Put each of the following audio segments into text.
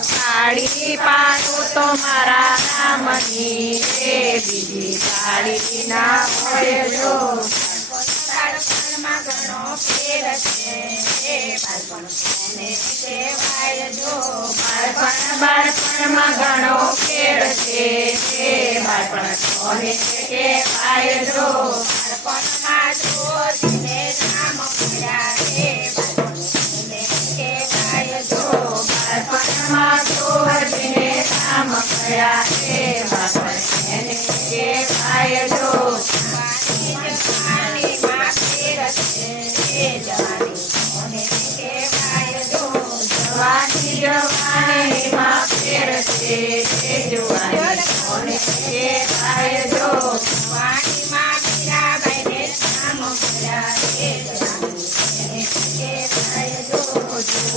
સાડી પાડો તો મારા રામની રે બીજી પાડી ના પડજો બાળપણમાં ઘણો ફેર છે, બાળપણ કોને કહેવાય જો બાળપણ બાળપણમાં ઘણો ફેર છે બાળપણ કોને કહેવાય જો બાળપણમાં જોઈને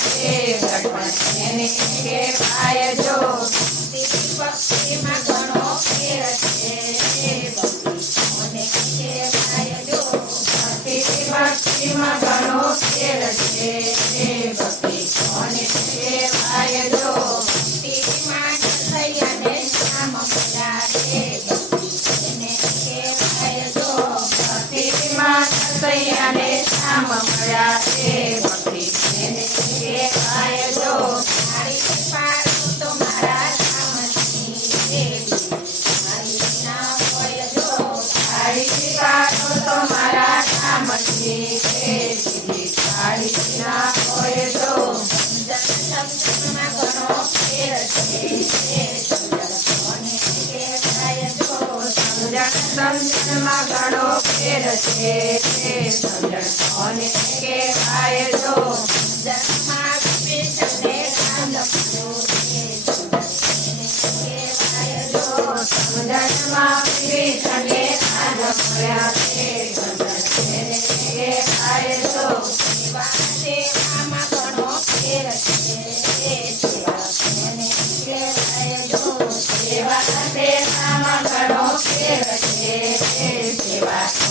એને કહેવાય જો ભક્તિમાં ઘણો ફેર છે કોને કહેવાય જો ભક્તિ ભક્તિમાં ઘણો ફેર છે ભક્તિ કોને કહેવાય જો ભક્તિમાં નથૈયાને રામ મળ્યા છે એને કહેવાય જો ભક્તિમાં સૈયાને કામ મળ્યા તે ભક્તિ એને સમજણ ઘણો ફેર છે સમજણ કોને કહેવાય જો કોને કહેવાય જો સમજણમાં વિષ્ણુને રાજ મળ્યા સમજણ કહેવાય જો સેવા સેવામાં ઘણો ફેર છે સેવા છે